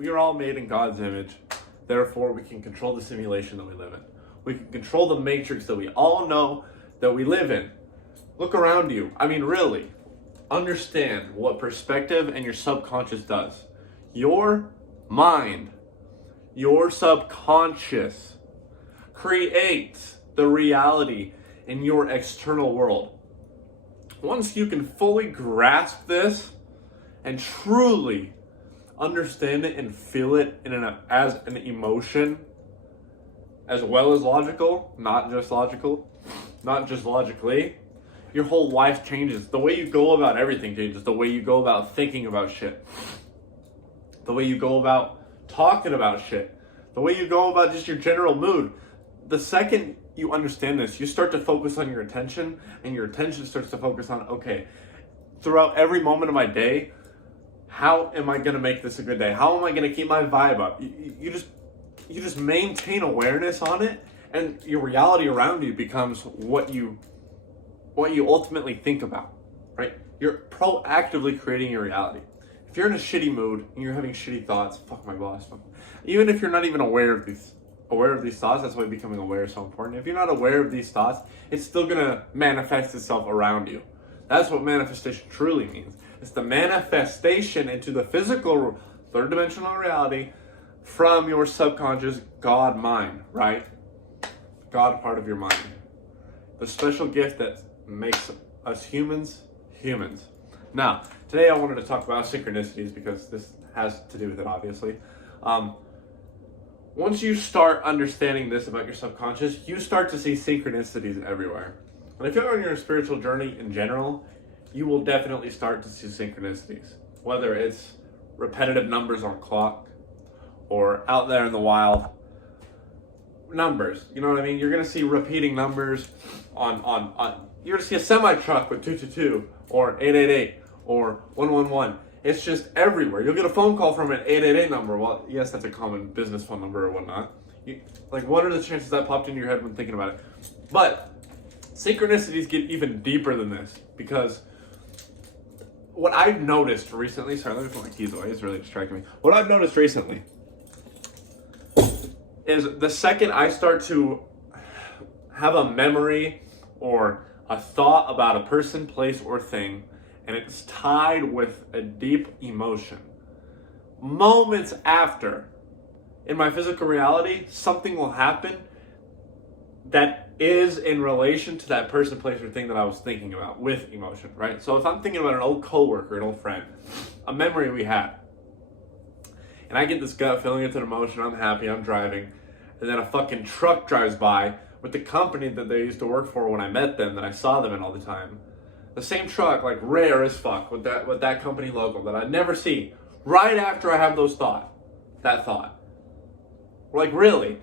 We are all made in God's image. Therefore, we can control the simulation that we live in. We can control the matrix that we all know that we live in. Look around you. I mean, really, understand what perspective and your subconscious does. Your mind, your subconscious, creates the reality in your external world. Once you can fully grasp this and truly understand it and feel it as an emotion, as well as logical, not just logically, your whole life changes. The way you go about everything changes. The way you go about thinking about shit. The way you go about talking about shit. The way you go about just your general mood. The second you understand this, you start to focus on your attention, and your attention starts to focus on, okay, throughout every moment of my day, how am I going to make this a good day? How am I going to keep my vibe up? You just maintain awareness on it, and your reality around you becomes what you ultimately think about, right? You're proactively creating your reality. If you're in a shitty mood and you're having shitty thoughts, fuck my boss, even if you're not even aware of these thoughts, that's why becoming aware is so important. If you're not aware of these thoughts, it's still gonna manifest itself around you. That's what manifestation truly means. It's the manifestation into the physical, third dimensional reality from your subconscious God mind, right? God part of your mind. The special gift that makes us humans. Now, today I wanted to talk about synchronicities because this has to do with it, obviously. Once you start understanding this about your subconscious, you start to see synchronicities everywhere. And if you're on your spiritual journey in general, you will definitely start to see synchronicities. Whether it's repetitive numbers on a clock or out there in the wild, numbers, you know what I mean? You're going to see repeating numbers on you're going to see a semi-truck with 222 or 888 or 111. It's just everywhere. You'll get a phone call from an 888 number. Well, yes, that's a common business phone number or whatnot. What are the chances that popped into your head when thinking about it? But synchronicities get even deeper than this, because what I've noticed recently, sorry, let me put my keys away, it's really distracting me. What I've noticed recently is the second I start to have a memory or a thought about a person, place, or thing, and it's tied with a deep emotion, moments after, in my physical reality, something will happen that is in relation to that person, place, or thing that I was thinking about with emotion, right? So if I'm thinking about an old coworker, an old friend, a memory we had, and I get this gut feeling, it's an emotion, I'm happy, I'm driving, and then a fucking truck drives by with the company that they used to work for when I met them, that I saw them in all the time. The same truck, like rare as fuck, with that company logo that I'd never see. Right after I have that thought. Like, really?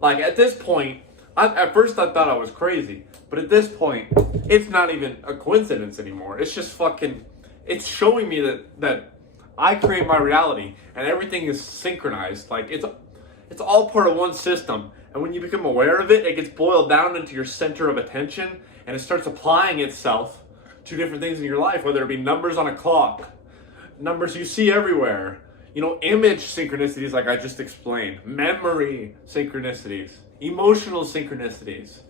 Like, at this point, at first I thought I was crazy, but at this point, it's not even a coincidence anymore. It's just fucking, it's showing me that I create my reality, and everything is synchronized. Like, it's all part of one system. And when you become aware of it, it gets boiled down into your center of attention, and it starts applying itself to different things in your life, whether it be numbers on a clock, numbers you see everywhere, image synchronicities like I just explained, memory synchronicities, emotional synchronicities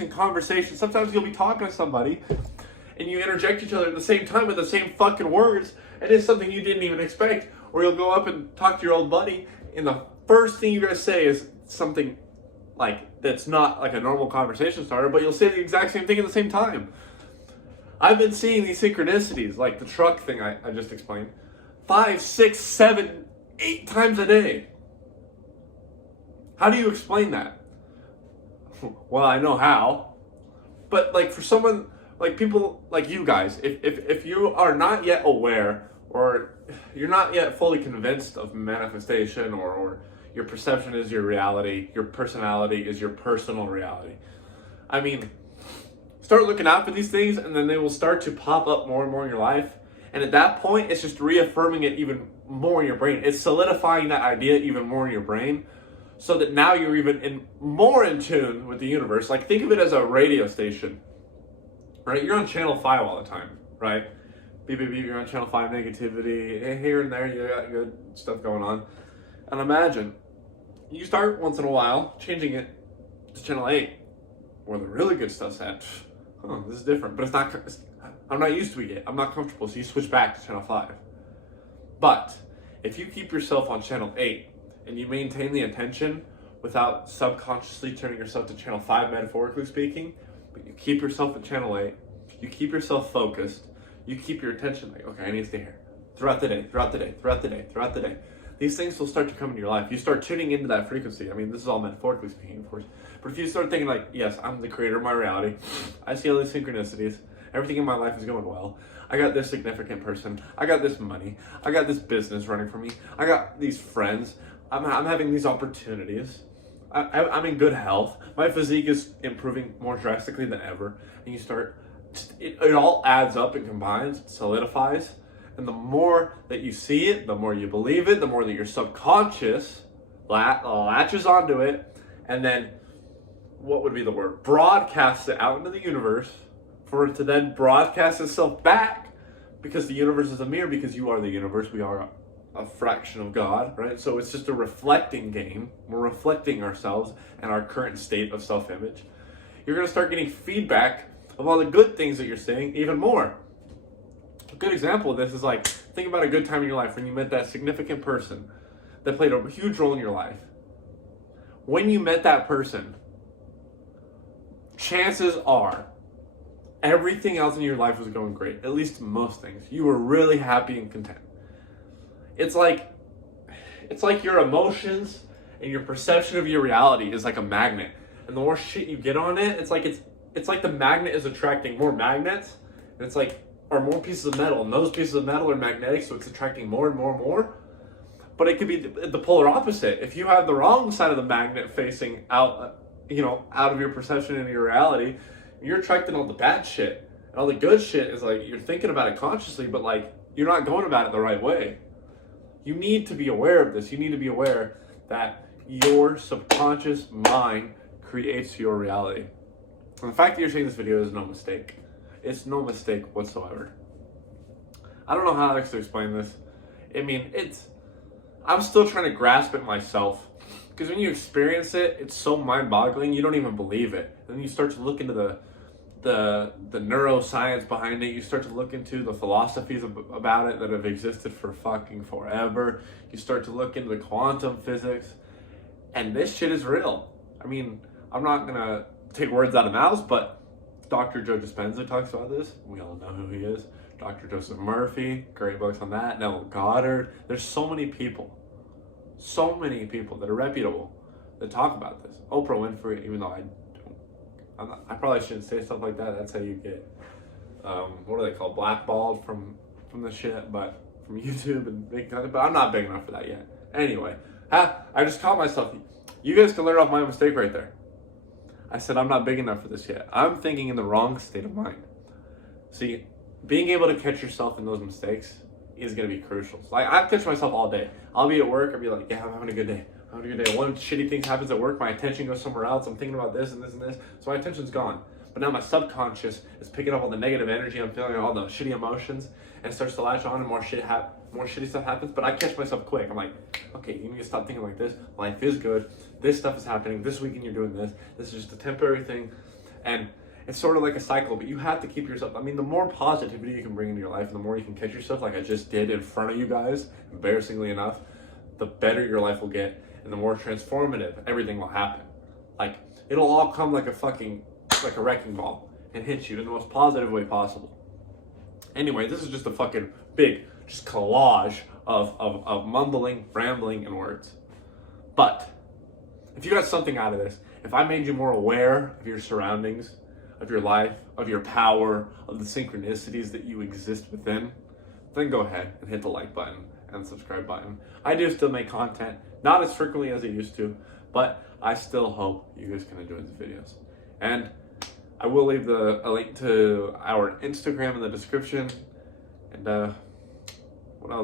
in conversation. Sometimes you'll be talking to somebody and you interject each other at the same time with the same fucking words, and it's something you didn't even expect. Or you'll go up and talk to your old buddy, and the first thing you guys say is something like that's not like a normal conversation starter, but you'll say the exact same thing at the same time. I've been seeing these synchronicities, like the truck thing I just explained, 5, 6, 7, 8 times a day. How do you explain that? Well, I know how. But like for someone, like people like you guys, if you are not yet aware, or you're not yet fully convinced of manifestation, or your perception is your reality, your personality is your personal reality. I mean, start looking out for these things, and then they will start to pop up more and more in your life. And at that point, it's just reaffirming it even more in your brain. It's solidifying that idea even more in your brain, so that now you're even more in tune with the universe. Like, think of it as a radio station, right? You're on channel 5 all the time, right? beep, beep, beep, you're on channel 5 negativity. Here and there, you got good stuff going on. And imagine, you start once in a while changing it to channel 8, where the really good stuff's at. This is different, but I'm not used to it yet. I'm not comfortable, so you switch back to channel 5. But if you keep yourself on channel 8 and you maintain the attention without subconsciously turning yourself to channel 5, metaphorically speaking, but you keep yourself at channel 8, you keep yourself focused, you keep your attention like, okay, I need to stay here throughout the day. These things will start to come into your life. You start tuning into that frequency. I mean, this is all metaphorically speaking, of course. But if you start thinking like, yes, I'm the creator of my reality. I see all these synchronicities. Everything in my life is going well. I got this significant person. I got this money. I got this business running for me. I got these friends. I'm having these opportunities. I'm in good health. My physique is improving more drastically than ever. And you start, it all adds up and combines, solidifies. And the more that you see it, the more you believe it, the more that your subconscious latches onto it. And then, what would be the word? Broadcasts it out into the universe for it to then broadcast itself back, because the universe is a mirror, because you are the universe. We are a fraction of God, right? So it's just a reflecting game. We're reflecting ourselves and our current state of self-image. You're going to start getting feedback of all the good things that you're saying even more. A good example of this is like, think about a good time in your life when you met that significant person that played a huge role in your life. When you met that person, chances are everything else in your life was going great. At least most things. You were really happy and content. It's like your emotions and your perception of your reality is like a magnet. And the more shit you get on it, it's like the magnet is attracting more magnets. And it's like, or more pieces of metal. And those pieces of metal are magnetic, so it's attracting more and more and more. But it could be the polar opposite. If you have the wrong side of the magnet facing out, out of your perception and your reality, you're attracting all the bad shit. And all the good shit is like, you're thinking about it consciously, but like, you're not going about it the right way. You need to be aware of this. You need to be aware that your subconscious mind creates your reality. And the fact that you're seeing this video is no mistake. It's no mistake whatsoever. I don't know how else to explain this. I mean, I'm still trying to grasp it myself. Because when you experience it, it's so mind-boggling, you don't even believe it. And then you start to look into the neuroscience behind it. You start to look into the philosophies about it that have existed for fucking forever. You start to look into the quantum physics. And this shit is real. I mean, I'm not going to take words out of mouths, but Dr. Joe Dispenza talks about this. We all know who he is. Dr. Joseph Murphy, great books on that. Neville Goddard. There's so many people that are reputable that talk about this. Oprah Winfrey, even though I probably shouldn't say stuff like that. That's how you get, what are they called? Blackballed from the shit, but from YouTube and big content. But I'm not big enough for that yet. Anyway, I just caught myself. You guys can learn off my mistake right there. I said I'm not big enough for this yet. I'm thinking in the wrong state of mind. See, being able to catch yourself in those mistakes is going to be crucial. So I catch myself all day. I'll be at work. I'll be like, yeah, I'm having a good day. I'm having a good day. One shitty thing happens at work. My attention goes somewhere else. I'm thinking about this and this and this. So my attention's gone. But now my subconscious is picking up all the negative energy. I'm feeling all the shitty emotions, and it starts to latch on, and more shitty stuff happens. But I catch myself quick. I'm like, okay, you need to stop thinking like this. Life is good. This stuff is happening. This weekend you're doing this. This is just a temporary thing. And it's sort of like a cycle, but you have to keep yourself. I mean, the more positivity you can bring into your life, and the more you can catch yourself, like I just did in front of you guys, embarrassingly enough, the better your life will get, and the more transformative everything will happen. Like, it'll all come like a wrecking ball and hit you in the most positive way possible. Anyway, this is just a fucking big, just collage of mumbling, rambling, and words. But if you got something out of this, if I made you more aware of your surroundings, of your life, of your power, of the synchronicities that you exist within, then go ahead and hit the like button and subscribe button. I do still make content, not as frequently as I used to, but I still hope you guys can enjoy the videos. And I will leave a link to our Instagram in the description. And what else?